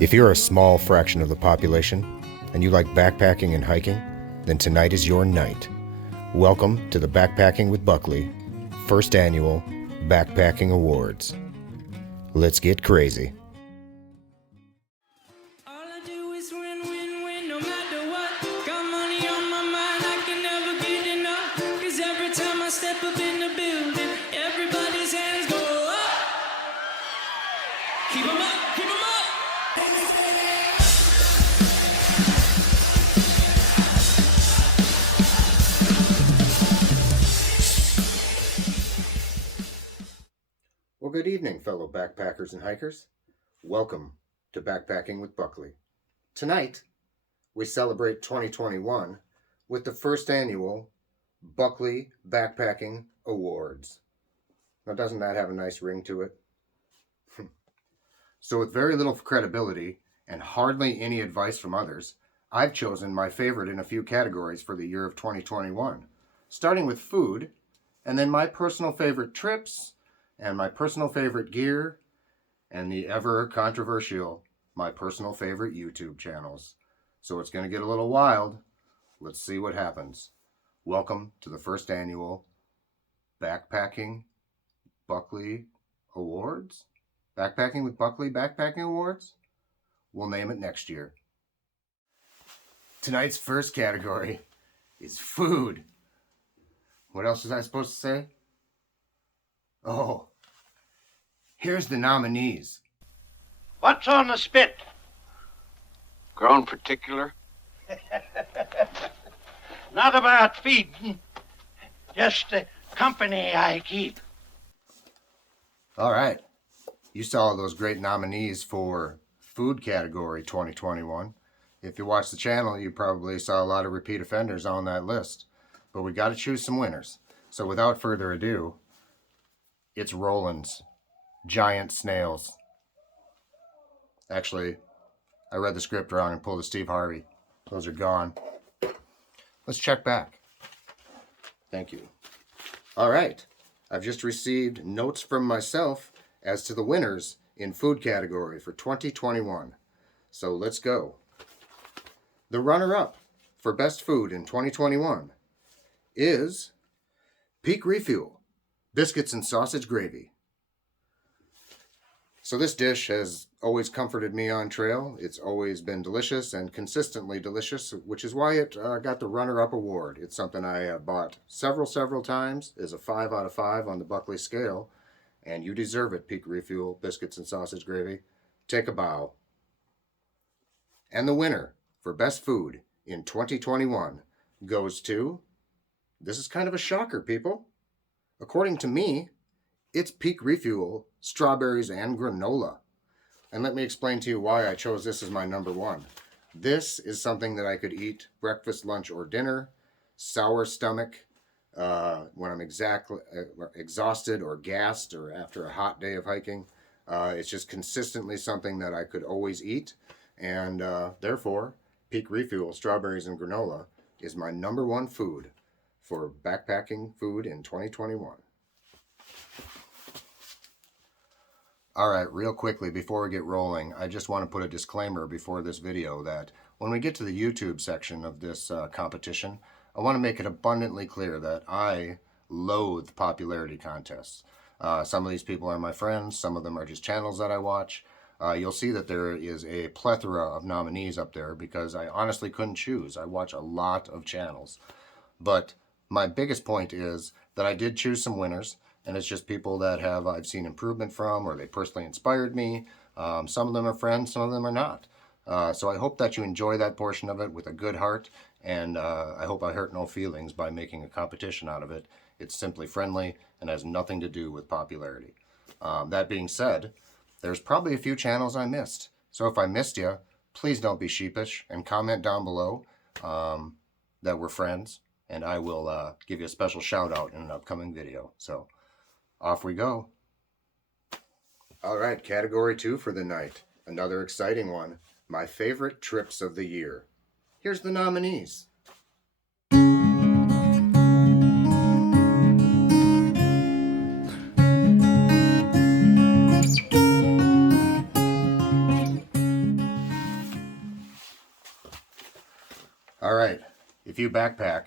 If you're a small fraction of the population and you like backpacking and hiking, then tonight is your night. Welcome to the Backpacking with Buckley first annual Backpacking Awards. Let's get crazy. All I do is win, win, win, no matter what. Got money on my mind, I can never get enough. 'Cause every time I step up in the building, everybody's hands go up. Keep 'em up, keep 'em up. Well, good evening, fellow backpackers and hikers. Welcome to Backpacking with Buckley. Tonight, we celebrate 2021 with the first annual Buckley Backpacking Awards. Now, doesn't that have a nice ring to it? So, with very little credibility and hardly any advice from others, I've chosen my favorite in a few categories for the year of 2021, starting with food, and then my personal favorite trips, and my personal favorite gear, and the ever controversial, my personal favorite YouTube channels. So it's going to get a little wild. Let's see what happens. Welcome to the first annual Backpacking Buckley Awards? Backpacking with Buckley Backpacking Awards? We'll name it next year. Tonight's first category is food. What else was I supposed to say? Oh, here's the nominees. What's on the spit? Grown particular? Not about feeding, just the company I keep. All right. You saw those great nominees for food category 2021. If you watched the channel, you probably saw a lot of repeat offenders on that list. But we got to choose some winners. So without further ado, it's Roland's Giant Snails. Actually, I read the script wrong and pulled a Steve Harvey. Those are gone. Let's check back. Thank you. All right. I've just received notes from myself as to the winners in food category for 2021. So let's go. The runner-up for best food in 2021 is Peak Refuel Biscuits and Sausage Gravy. So this dish has always comforted me on trail. It's always been delicious and consistently delicious, which is why it got the runner-up award. It's something I have bought several times. It's a 5 out of 5 on the Buckley scale, and you deserve it, Peak Refuel Biscuits and Sausage Gravy. Take a bow. And the winner for best food in 2021 goes to, this is kind of a shocker, people. According to me, it's Peak Refuel Strawberries and Granola. And let me explain to you why I chose this as my number one. This is something that I could eat breakfast, lunch, or dinner, sour stomach, when I'm exhausted or gassed or after a hot day of hiking. It's just consistently something that I could always eat. And therefore, Peak Refuel Strawberries and Granola is my number one food for backpacking food in 2021. All right, real quickly, before we get rolling, I just want to put a disclaimer before this video that when we get to the YouTube section of this competition, I want to make it abundantly clear that I loathe popularity contests. Some of these people are my friends, some of them are just channels that I watch. You'll see that there is a plethora of nominees up there because I honestly couldn't choose. I watch a lot of channels. But my biggest point is that I did choose some winners, and it's just people that I've seen improvement from, or they personally inspired me. Some of them are friends, some of them are not. So I hope that you enjoy that portion of it with a good heart, and I hope I hurt no feelings by making a competition out of it. It's simply friendly and has nothing to do with popularity. That being said, there's probably a few channels I missed. So if I missed you, please don't be sheepish and comment down below that we're friends, and I will give you a special shout out in an upcoming video. So off we go. All right, category 2 for the night. Another exciting one. My favorite trips of the year. Here's the nominees. If you backpack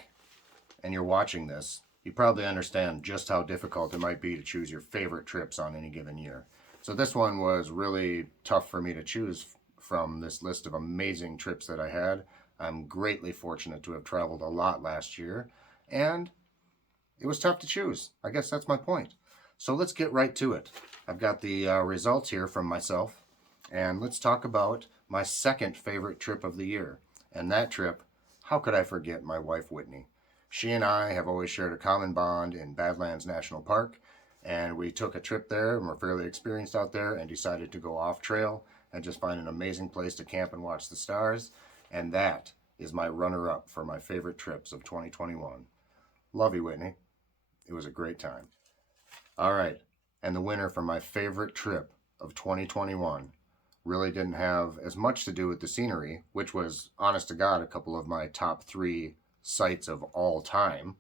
and you're watching this, you probably understand just how difficult it might be to choose your favorite trips on any given year. So this one was really tough for me to choose from this list of amazing trips that I had. I'm greatly fortunate to have traveled a lot last year, and it was tough to choose. I guess that's my point. So let's get right to it. I've got the results here from myself, and let's talk about my second favorite trip of the year. And that trip, how could I forget my wife Whitney? She and I have always shared a common bond in Badlands National Park, and we took a trip there and we're fairly experienced out there and decided to go off trail and just find an amazing place to camp and watch the stars. And that is my runner-up for my favorite trips of 2021. Love you, Whitney. It was a great time. All right, and the winner for my favorite trip of 2021 really didn't have as much to do with the scenery, which was, honest to God, a couple of my top 3 sites of all time,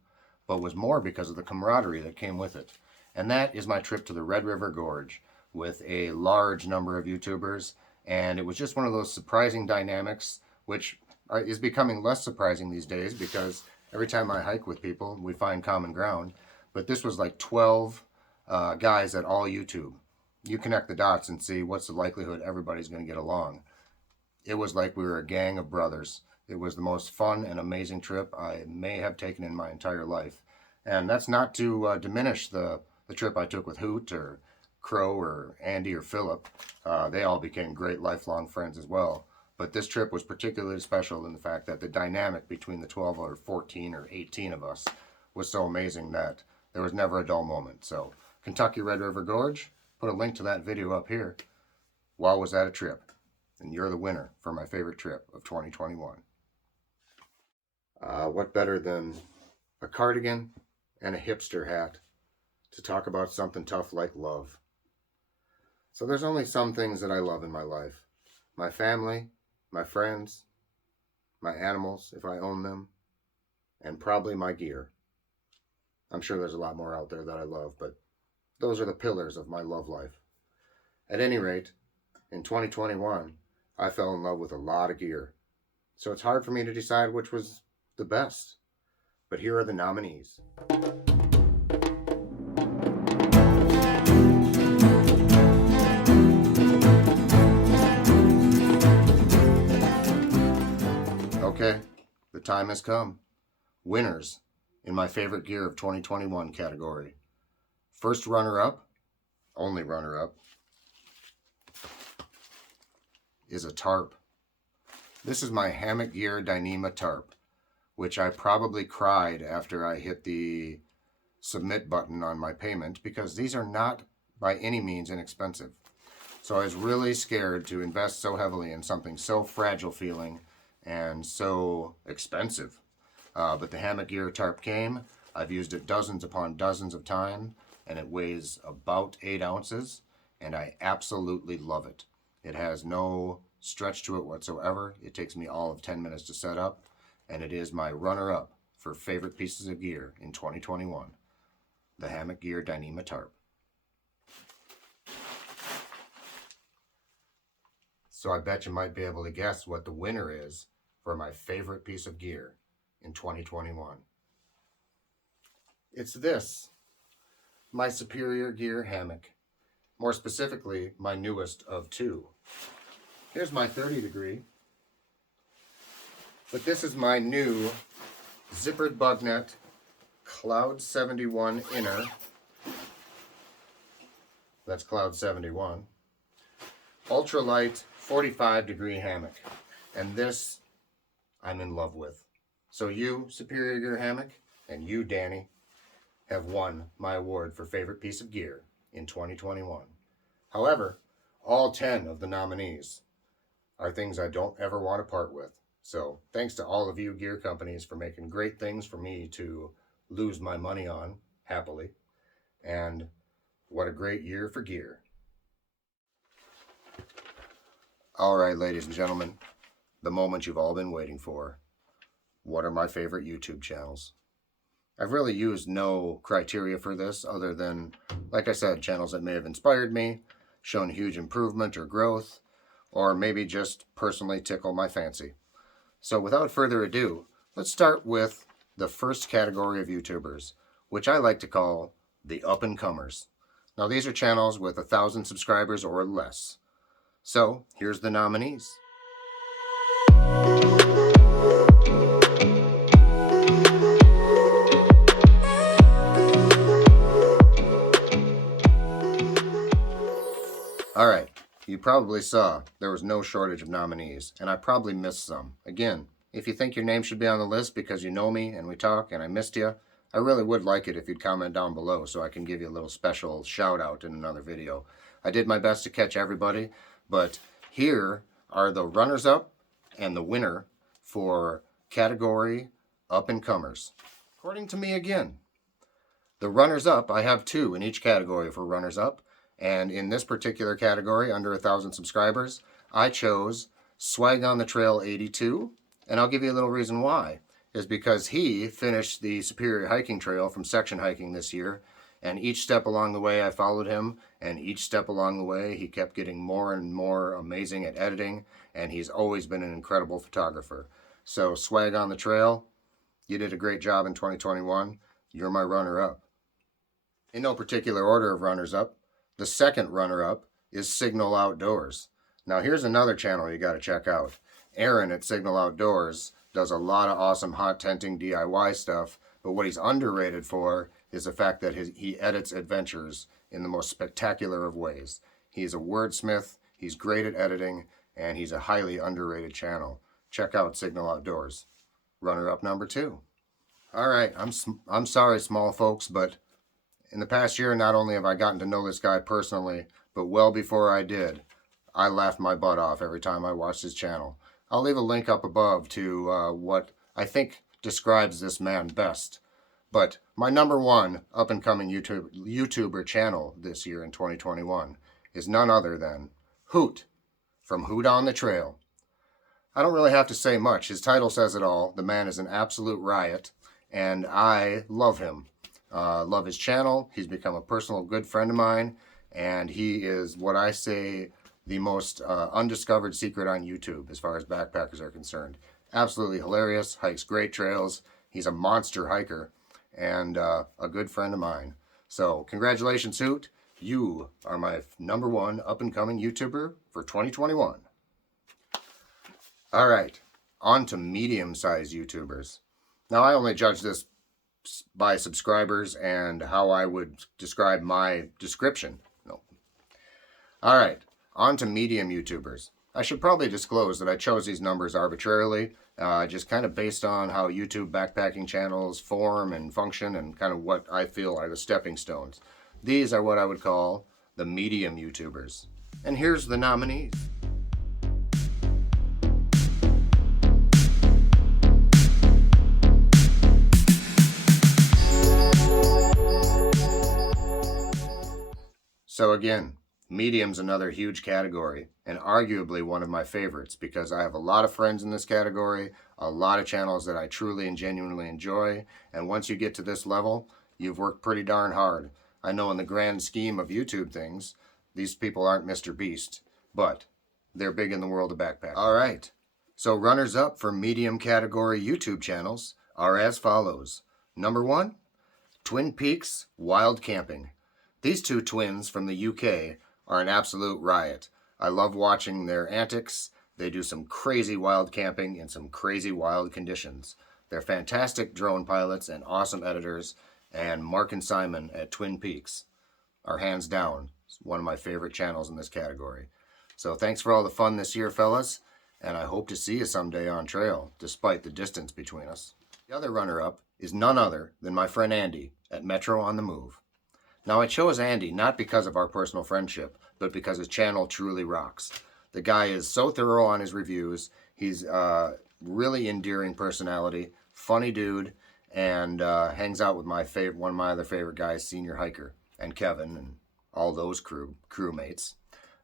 but was more because of the camaraderie that came with it. And that is my trip to the Red River Gorge with a large number of YouTubers. And it was just one of those surprising dynamics, which is becoming less surprising these days because every time I hike with people, we find common ground. But this was like 12 guys that all YouTube. You connect the dots and see what's the likelihood everybody's going to get along. It was like we were a gang of brothers. It was the most fun and amazing trip I may have taken in my entire life. And that's not to diminish the trip I took with Hoot or Crow or Andy or Philip. They all became great lifelong friends as well. But this trip was particularly special in the fact that the dynamic between the 12 or 14 or 18 of us was so amazing that there was never a dull moment. So Kentucky Red River Gorge, put a link to that video up here. Wow, was that a trip? And you're the winner for my favorite trip of 2021. What better than a cardigan and a hipster hat to talk about something tough like love? So there's only some things that I love in my life. My family, my friends, my animals, if I own them, and probably my gear. I'm sure there's a lot more out there that I love, but those are the pillars of my love life. At any rate, in 2021, I fell in love with a lot of gear. So it's hard for me to decide which was the best. But here are the nominees. Okay, the time has come. Winners in my favorite gear of 2021 category. First runner-up, only runner-up, is a tarp. This is my Hammock Gear Dyneema tarp, which I probably cried after I hit the submit button on my payment because these are not by any means inexpensive. So I was really scared to invest so heavily in something so fragile feeling and so expensive. But the Hammock Gear tarp came. I've used it dozens upon dozens of times, and it weighs about 8 ounces, and I absolutely love it. It has no stretch to it whatsoever. It takes me all of 10 minutes to set up, and it is my runner-up for favorite pieces of gear in 2021, the Hammock Gear Dyneema tarp. So I bet you might be able to guess what the winner is for my favorite piece of gear in 2021. It's this, my Superior Gear hammock. More specifically, my newest of 2. Here's my 30 degree. But this is my new zippered bug net Cloud 71 inner. That's Cloud 71. Ultralight 45 degree hammock. And this I'm in love with. So you, Superior Gear Hammock, and you, Danny, have won my award for favorite piece of gear in 2021. However, all 10 of the nominees are things I don't ever want to part with. So thanks to all of you gear companies for making great things for me to lose my money on, happily. And what a great year for gear. All right, ladies and gentlemen, the moment you've all been waiting for. What are my favorite YouTube channels? I've really used no criteria for this other than, like I said, channels that may have inspired me, shown huge improvement or growth, or maybe just personally tickle my fancy. So without further ado, Let's start with the first category of YouTubers, which I like to call the up-and-comers. Now these are channels with 1,000 subscribers or less. So here's the nominees. Alright, you probably saw there was no shortage of nominees, and I probably missed some. Again, if you think your name should be on the list because you know me and we talk and I missed you, I really would like it if you'd comment down below so I can give you a little special shout out in another video. I did my best to catch everybody, but here are the runners-up and the winner for category up-and-comers. According to me again, the runners-up, I have 2 in each category for runners-up. And in this particular category, under 1,000 subscribers, I chose Swag on the Trail 82. And I'll give you a little reason why. Is because he finished the Superior Hiking Trail from section hiking this year. And each step along the way, I followed him. And each step along the way, he kept getting more and more amazing at editing. And he's always been an incredible photographer. So Swag on the Trail, you did a great job in 2021. You're my runner-up. In no particular order of runners-up, the second runner-up is Signal Outdoors. Now here's another channel you got to check out. Aaron at Signal Outdoors does a lot of awesome hot tenting DIY stuff, but what he's underrated for is the fact that he edits adventures in the most spectacular of ways. He's a wordsmith, he's great at editing, and he's a highly underrated channel. Check out Signal Outdoors. Runner-up number 2. Alright, I'm sorry small folks, but in the past year, not only have I gotten to know this guy personally, but well before I did, I laughed my butt off every time I watched his channel. I'll leave a link up above to what I think describes this man best. But my number 1 up-and-coming YouTuber channel this year in 2021 is none other than Hoot from Hoot on the Trail. I don't really have to say much. His title says it all. The man is an absolute riot, and I love him. Love his channel. He's become a personal good friend of mine, and he is what I say the most undiscovered secret on YouTube as far as backpackers are concerned. Absolutely hilarious, hikes great trails. He's a monster hiker and a good friend of mine. So congratulations, Hoot. You are my number 1 up-and-coming YouTuber for 2021. All right, on to medium-sized YouTubers. Now I only judge this by subscribers and how I would describe my description. No. All right, on to medium YouTubers. I should probably disclose that I chose these numbers arbitrarily, just kind of based on how YouTube backpacking channels form and function and kind of what I feel are the stepping stones. These are what I would call the medium YouTubers. And here's the nominees. So again, medium's another huge category, and arguably one of my favorites because I have a lot of friends in this category, a lot of channels that I truly and genuinely enjoy, and once you get to this level, you've worked pretty darn hard. I know in the grand scheme of YouTube things, these people aren't Mr. Beast, but they're big in the world of backpacking. Alright, so runners up for medium category YouTube channels are as follows. Number 1, Twin Peaks Wild Camping. These 2 twins from the UK are an absolute riot. I love watching their antics. They do some crazy wild camping in some crazy wild conditions. They're fantastic drone pilots and awesome editors, and Mark and Simon at Twin Peaks are hands down one of my favorite channels in this category. So thanks for all the fun this year, fellas, and I hope to see you someday on trail, despite the distance between us. The other runner-up is none other than my friend Andy at Metro on the Move. Now I chose Andy not because of our personal friendship, but because his channel truly rocks. The guy is so thorough on his reviews. He's a really endearing personality, funny dude, and hangs out with one of my other favorite guys, Senior Hiker, and Kevin, and all those crewmates.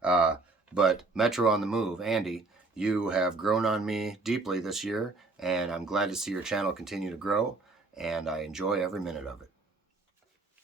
But Metro on the Move, Andy, you have grown on me deeply this year, and I'm glad to see your channel continue to grow, and I enjoy every minute of it.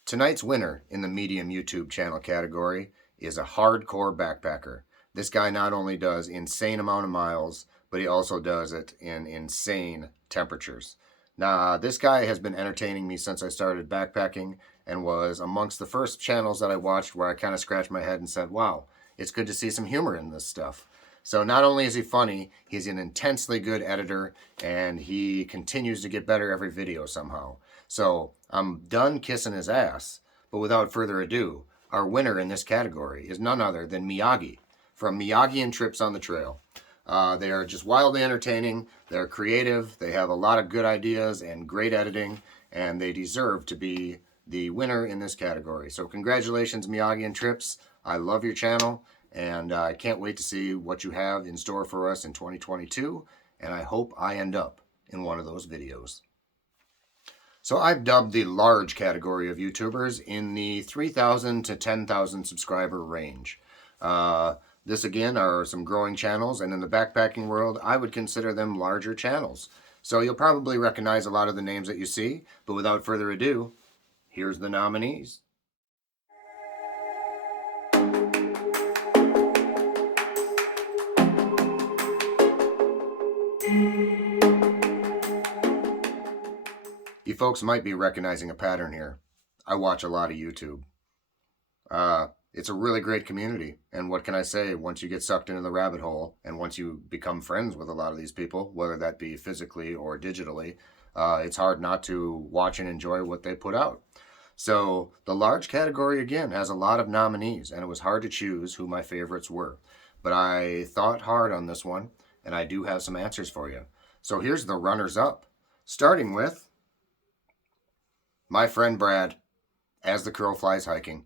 Tonight's winner in the medium YouTube channel category is a hardcore backpacker. This guy not only does insane amount of miles, but he also does it in insane temperatures. Now, this guy has been entertaining me since I started backpacking and was amongst the first channels that I watched where I kind of scratched my head and said, wow, it's good to see some humor in this stuff. So not only is he funny, he's an intensely good editor, and he continues to get better every video somehow. So I'm done kissing his ass, but without further ado, our winner in this category is none other than Miyagi from Miyagi and Trips on the Trail. They are just wildly entertaining, they're creative, they have a lot of good ideas and great editing, and they deserve to be the winner in this category. So congratulations, Miyagi and Trips. I love your channel, and I can't wait to see what you have in store for us in 2022, and I hope I end up in one of those videos. So I've dubbed the large category of YouTubers in the 3,000 to 10,000 subscriber range. This again are some growing channels, and in the backpacking world, I would consider them larger channels. So you'll probably recognize a lot of the names that you see, but without further ado, here's the nominees. You folks might be recognizing a pattern here. I watch a lot of YouTube. It's a really great community, and what can I say, once you get sucked into the rabbit hole, and once you become friends with a lot of these people, whether that be physically or digitally, it's hard not to watch and enjoy what they put out. So the large category, again, has a lot of nominees, and it was hard to choose who my favorites were. But I thought hard on this one, and I do have some answers for you. So here's the runners-up, starting with my friend Brad, As the Crow Flies Hiking.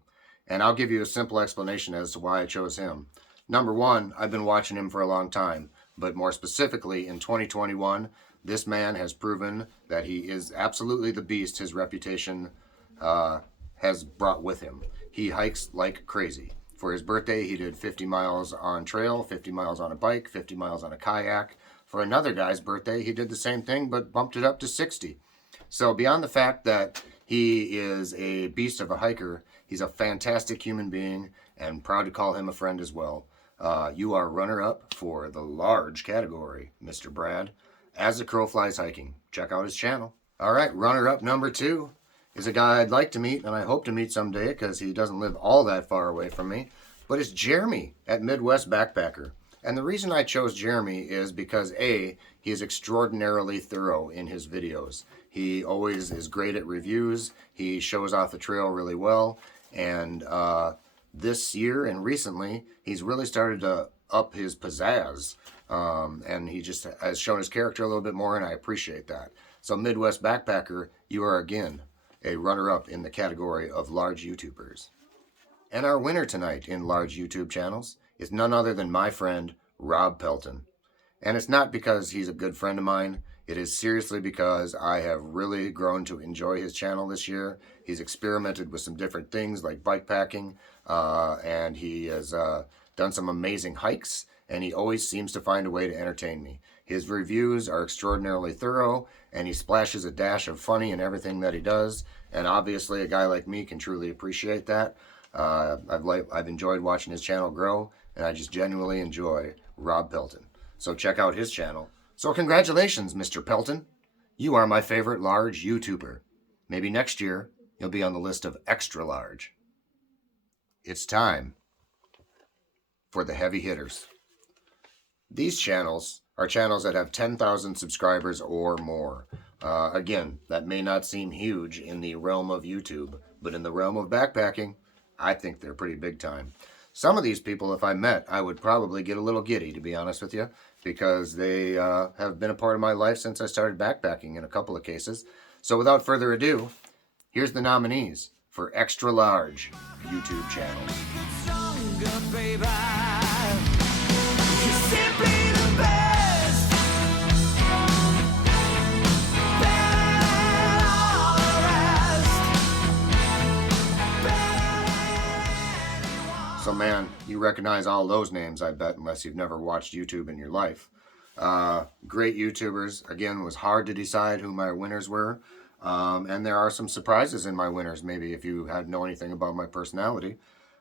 And I'll give you a simple explanation as to why I chose him. Number one, I've been watching him for a long time, but more specifically in 2021, this man has proven that he is absolutely the beast his reputation has brought with him. He hikes like crazy. For his birthday, he did 50 miles on trail, 50 miles on a bike, 50 miles on a kayak. For another guy's birthday, he did the same thing, but bumped it up to 60. So beyond the fact that he is a beast of a hiker, he's a fantastic human being, and proud to call him a friend as well. You are runner-up for the large category, Mr. Brad, As the Crow Flies Hiking. Check out his channel. All right, runner-up number 2 is a guy I'd like to meet, and I hope to meet someday because he doesn't live all that far away from me, but it's Jeremy at Midwest Backpacker. And the reason I chose Jeremy is because A, he is extraordinarily thorough in his videos. He always is great at reviews. He shows off the trail really well. And this year and recently, he's really started to up his pizzazz. And he just has shown his character a little bit more, and I appreciate that. So Midwest Backpacker, you are again a runner-up in the category of large YouTubers. And our winner tonight in large YouTube channels is none other than my friend, Rob Pelton. And it's not because he's a good friend of mine. It is seriously because I have really grown to enjoy his channel this year. He's experimented with some different things like bikepacking, and he has done some amazing hikes, and he always seems to find a way to entertain me. His reviews are extraordinarily thorough, and he splashes a dash of funny in everything that he does, and obviously a guy like me can truly appreciate that. I've enjoyed watching his channel grow, and I just genuinely enjoy Rob Pelton. So check out his channel. So congratulations, Mr. Pelton. You are my favorite large YouTuber. Maybe next year you'll be on the list of extra large. It's time for the heavy hitters. These channels are channels that have 10,000 subscribers or more. Again, that may not seem huge in the realm of YouTube, but in the realm of backpacking, I think they're pretty big time. Some of these people, if I met, I would probably get a little giddy, to be honest with you, because they have been a part of my life since I started backpacking in a couple of cases. So without further ado, here's the nominees for extra large YouTube channels. So man, you recognize all those names, I bet, unless you've never watched YouTube in your life. Great YouTubers. Again, it was hard to decide who my winners were. And there are some surprises in my winners, maybe if you hadn't know anything about my personality.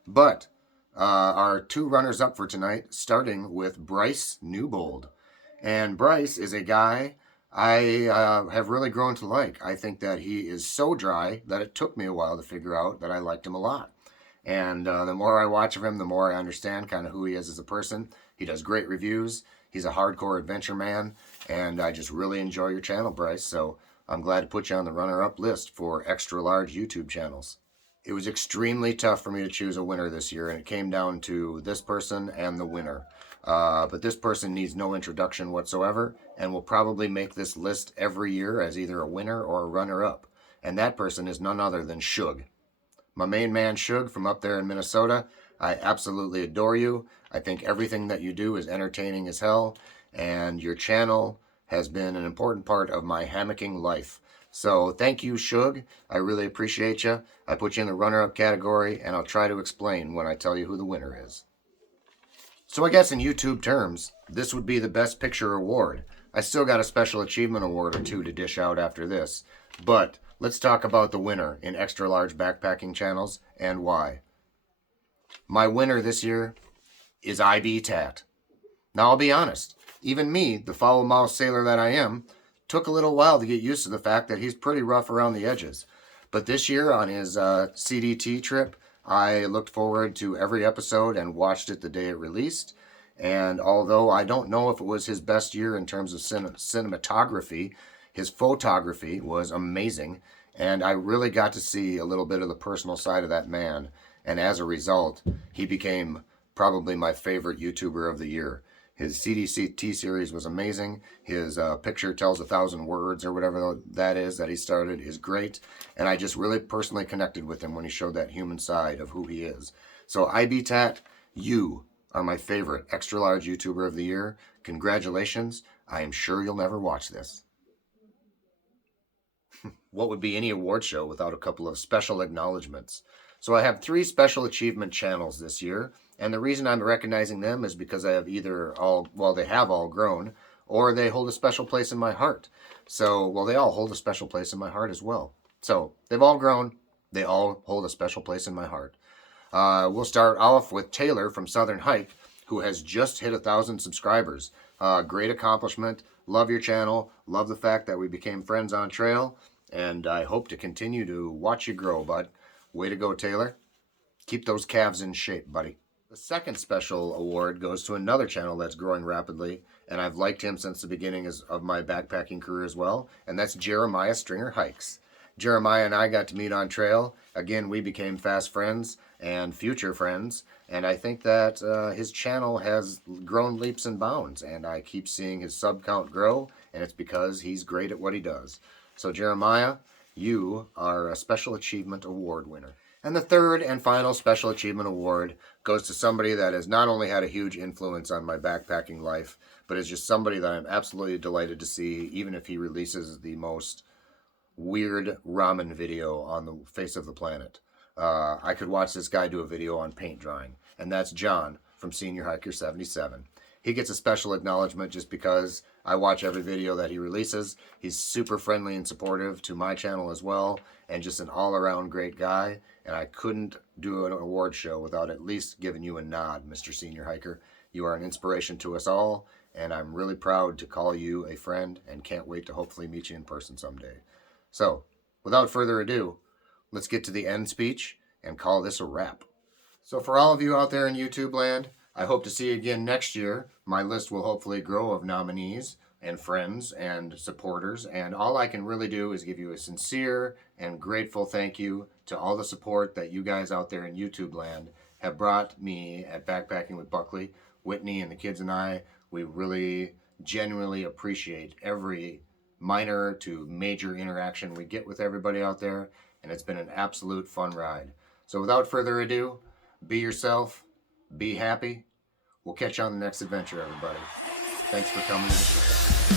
But our two runners up for tonight, starting with Bryce Newbold. And Bryce is a guy I have really grown to like. I think that he is so dry that it took me a while to figure out that I liked him a lot. And the more I watch of him, the more I understand kind of who he is as a person. He does great reviews. He's a hardcore adventure man, and I just really enjoy your channel, Bryce. So I'm glad to put you on the runner-up list for extra large YouTube channels. It was extremely tough for me to choose a winner this year, and it came down to this person and the winner. But this person needs no introduction whatsoever, and will probably make this list every year as either a winner or a runner-up. And that person is none other than Shug. My main man Shug from up there in Minnesota. I absolutely adore you. I think everything that you do is entertaining as hell, and your channel has been an important part of my hammocking life. So thank you, Shug. I really appreciate you. I put you in the runner-up category, and I'll try to explain when I tell you who the winner is. So I guess in YouTube terms, this would be the Best Picture award. I still got a Special Achievement award or two to dish out after this. But let's talk about the winner in extra large backpacking channels and why. My winner this year is IB Tat. Now I'll be honest, even me, the foul-mouthed sailor that I am, took a little while to get used to the fact that he's pretty rough around the edges. But this year on his CDT trip, I looked forward to every episode and watched it the day it released. And although I don't know if it was his best year in terms of cinematography, his photography was amazing. And I really got to see a little bit of the personal side of that man. And as a result, he became probably my favorite YouTuber of the year. His CDT series was amazing. His picture tells 1,000 words or whatever that is that he started is great. And I just really personally connected with him when he showed that human side of who he is. So IB Tat, you are my favorite extra large YouTuber of the year. Congratulations. I am sure you'll never watch this. What would be any award show without a couple of special acknowledgments? So I have 3 special achievement channels this year. And the reason I'm recognizing them is because I have either they have all grown, or they hold a special place in my heart. So, they all hold a special place in my heart as well. So, they've all grown. They all hold a special place in my heart. We'll start off with Taylor from Southern Hike, who has just hit 1,000 subscribers. Great accomplishment. Love your channel. Love the fact that we became friends on trail. And I hope to continue to watch you grow, bud. Way to go, Taylor. Keep those calves in shape, buddy. The second special award goes to another channel that's growing rapidly, and I've liked him since the beginning of my backpacking career as well, and that's Jeremiah Stringer Hikes. Jeremiah and I got to meet on trail. Again, we became fast friends and future friends, and I think that his channel has grown leaps and bounds, and I keep seeing his sub count grow, and it's because he's great at what he does. So Jeremiah, you are a Special Achievement Award winner. And the third and final Special Achievement Award goes to somebody that has not only had a huge influence on my backpacking life, but is just somebody that I'm absolutely delighted to see, even if he releases the most weird ramen video on the face of the planet. I could watch this guy do a video on paint drying, and that's John from Senior Hiker 77. He gets a special acknowledgement just because I watch every video that he releases. He's super friendly and supportive to my channel as well, and just an all-around great guy. And I couldn't do an award show without at least giving you a nod, Mr. Senior Hiker. You are an inspiration to us all, and I'm really proud to call you a friend and can't wait to hopefully meet you in person someday. So, without further ado, let's get to the end speech and call this a wrap. So for all of you out there in YouTube land, I hope to see you again next year. My list will hopefully grow of nominees and friends and supporters, and all I can really do is give you a sincere and grateful thank you to all the support that you guys out there in YouTube land have brought me at Backpacking with Buckley. Whitney and the kids and I, we really genuinely appreciate every minor to major interaction we get with everybody out there, and it's been an absolute fun ride. So without further ado, be yourself, be happy. We'll catch you on the next adventure, everybody. Thanks for coming to the show.